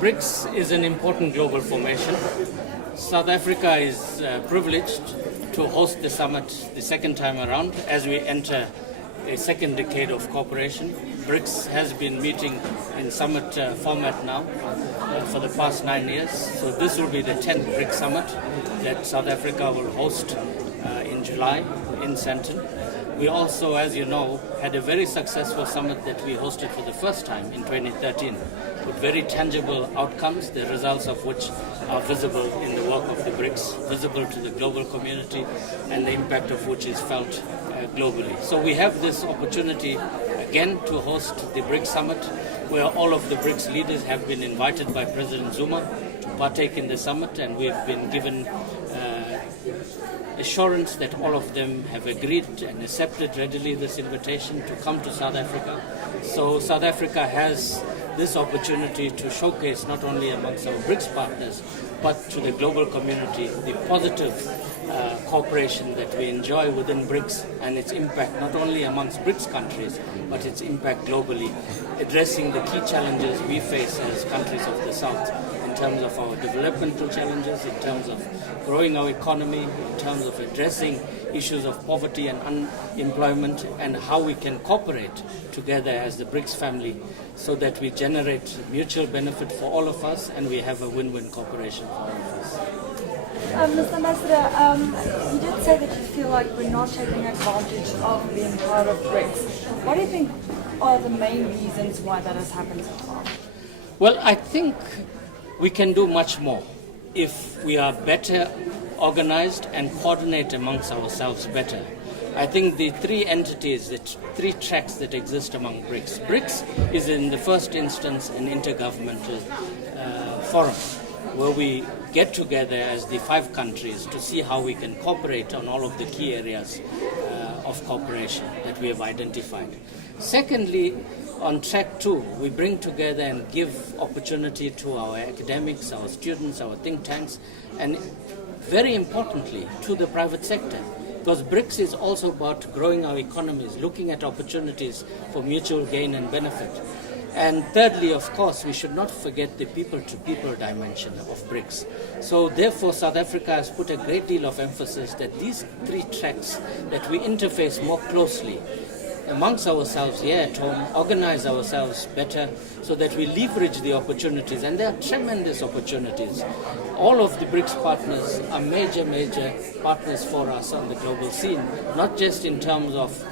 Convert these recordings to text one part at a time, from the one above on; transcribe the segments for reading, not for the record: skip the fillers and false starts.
BRICS is an important global formation. South Africa is privileged to host the summit the second time around as we enter a second decade of cooperation. BRICS has been meeting in summit format now for the past 9 years. So this will be the 10th BRICS summit that South Africa will host in July in Sandton. We also, as you know, had a very successful summit that we hosted for the first time in 2013 with very tangible outcomes, the results of which are visible in the work of the BRICS, visible to the global community, and the impact of which is felt globally. So we have this opportunity again to host the BRICS summit, where all of the BRICS leaders have been invited by President Zuma to partake in the summit, and we've been given assurance that all of them have agreed and accepted readily this invitation to come to South Africa. So South Africa has this opportunity to showcase not only amongst our BRICS partners, but to the global community, the positive cooperation that we enjoy within BRICS and its impact not only amongst BRICS countries, but its impact globally, addressing the key challenges we face as countries of the South in terms of our developmental challenges, in terms of growing our economy, in terms of addressing issues of poverty and unemployment, and how we can cooperate together as the BRICS family so that we generate mutual benefit for all of us and we have a win-win cooperation for all of us. Mr. Ambassador, you did say that you feel like we're not taking advantage of being part of BRICS. What do you think are the main reasons why that has happened so far? Well, I think we can do much more if we are better organized and coordinate amongst ourselves better. I think the three entities, the three tracks that exist among BRICS. BRICS is in the first instance an intergovernmental forum where we get together as the 5 countries to see how we can cooperate on all of the key areas of cooperation that we have identified. Secondly, on track 2, we bring together and give opportunity to our academics, our students, our think tanks, and very importantly, to the private sector. Because BRICS is also about growing our economies, looking at opportunities for mutual gain and benefit. And thirdly, of course, we should not forget the people-to-people dimension of BRICS. So therefore, South Africa has put a great deal of emphasis that these 3 tracks, that we interface more closely amongst ourselves here at home, organize ourselves better so that we leverage the opportunities, and there are tremendous opportunities. All of the BRICS partners are major partners for us on the global scene, not just in terms of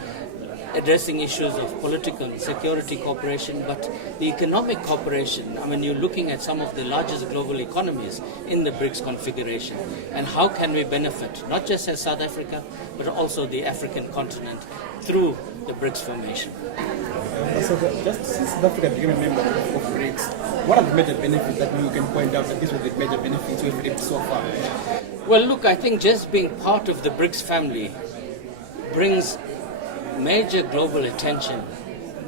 addressing issues of political and security cooperation, but the economic cooperation. I mean, you're looking at some of the largest global economies in the BRICS configuration, and how can we benefit, not just as South Africa, but also the African continent through the BRICS formation. So just since South Africa became a member of BRICS, what are the major benefits that you can point out that these were the major benefits we've reaped so far? Well, look, I think just being part of the BRICS family brings major global attention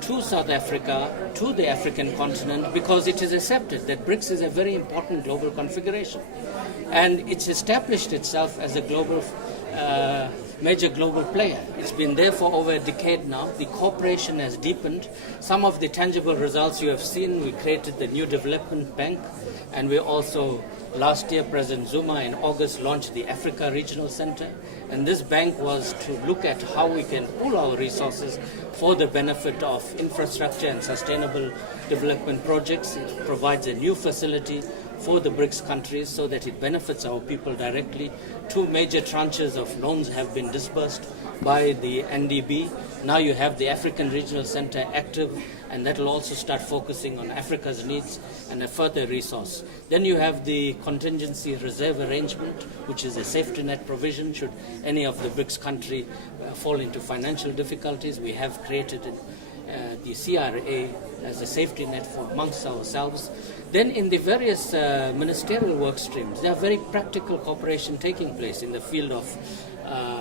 to South Africa, to the African continent, because it is accepted that BRICS is a very important global configuration. And it's established itself as a global, major global player. It's been there for over a decade now. The cooperation has deepened. Some of the tangible results you have seen, we created the new development bank, and we also, last year, President Zuma in August launched the Africa Regional Center. And this bank was to look at how we can pool our resources for the benefit of infrastructure and sustainable development projects. It provides a new facility for the BRICS countries so that it benefits our people directly. 2 major tranches of loans have been disbursed by the NDB. Now you have the African Regional Center active, and that will also start focusing on Africa's needs and a further resource. Then you have the contingency reserve arrangement, which is a safety net provision should any of the BRICS country fall into financial difficulties. We have created the CRA as a safety net for amongst ourselves. Then in the various ministerial work streams, there are very practical cooperation taking place in the field of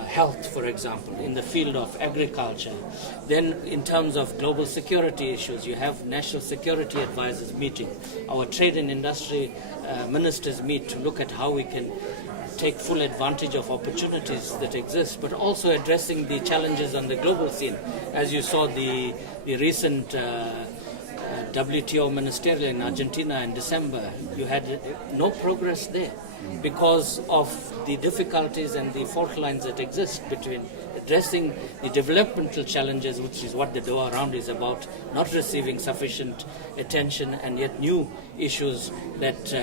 health, for example, in the field of agriculture. Then in terms of global security issues, you have national security advisors meeting. Our trade and industry ministers meet to look at how we can take full advantage of opportunities that exist, but also addressing the challenges on the global scene. As you saw, the recent WTO ministerial in Argentina in December, you had no progress there because of the difficulties and the fault lines that exist between addressing the developmental challenges, which is what the Doha round is about, not receiving sufficient attention, and yet new issues that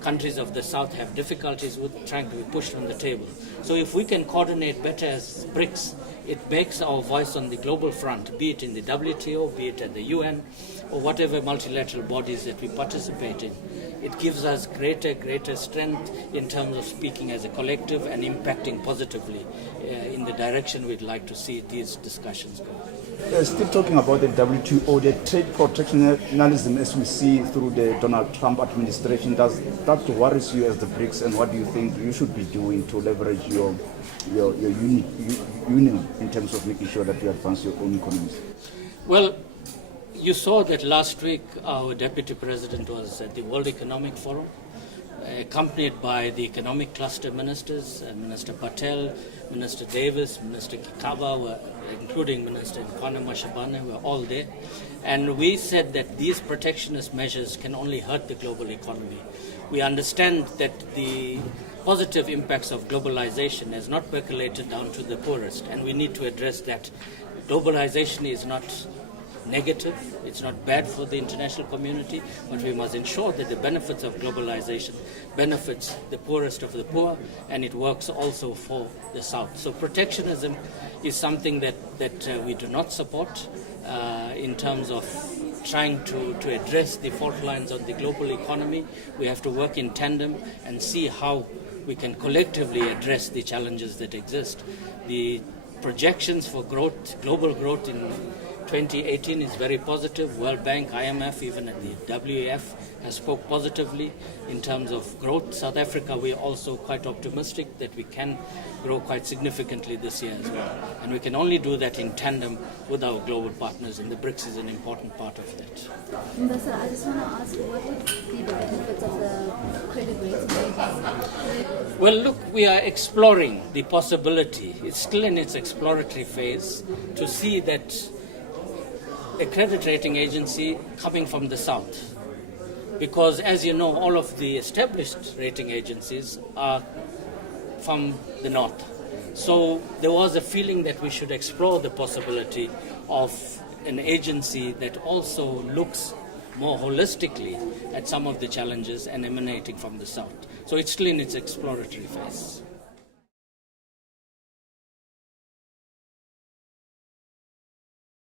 countries of the South have difficulties with trying to be pushed on the table. So if we can coordinate better as BRICS, it makes our voice on the global front, be it in the WTO, be it at the UN, or whatever multilateral bodies that we participate in. It gives us greater strength in terms of speaking as a collective and impacting positively in the direction we'd like to see these discussions go. Still talking about the WTO, the trade protectionism as we see through the Donald Trump administration, does that worries you as the BRICS, and what do you think you should be doing to leverage your union in terms of making sure that you advance your own economies? Well, you saw that last week our Deputy President was at the World Economic Forum, accompanied by the economic cluster ministers, Minister Patel, Minister Davis, Minister Kikaba, including Minister Nkwana Mashabane, were all there. And we said that these protectionist measures can only hurt the global economy. We understand that the positive impacts of globalization has not percolated down to the poorest, and we need to address that. Globalization is not negative, it's not bad for the international community, but we must ensure that the benefits of globalization benefits the poorest of the poor, and it works also for the South. So protectionism is something that we do not support in terms of trying to address the fault lines of the global economy. We have to work in tandem and see how we can collectively address the challenges that exist. The projections for growth, global growth in 2018 is very positive. World Bank, IMF, even at the WEF has spoke positively in terms of growth. South Africa, we are also quite optimistic that we can grow quite significantly this year as well. And we can only do that in tandem with our global partners, and the BRICS is an important part of that. Sir, I just want to ask, what would be the benefits of the credit rating agency? Well, look, we are exploring the possibility. It's still in its exploratory phase to see that a credit rating agency coming from the South. Because as you know, all of the established rating agencies are from the North. So there was a feeling that we should explore the possibility of an agency that also looks more holistically at some of the challenges and emanating from the South. So it's still in its exploratory phase.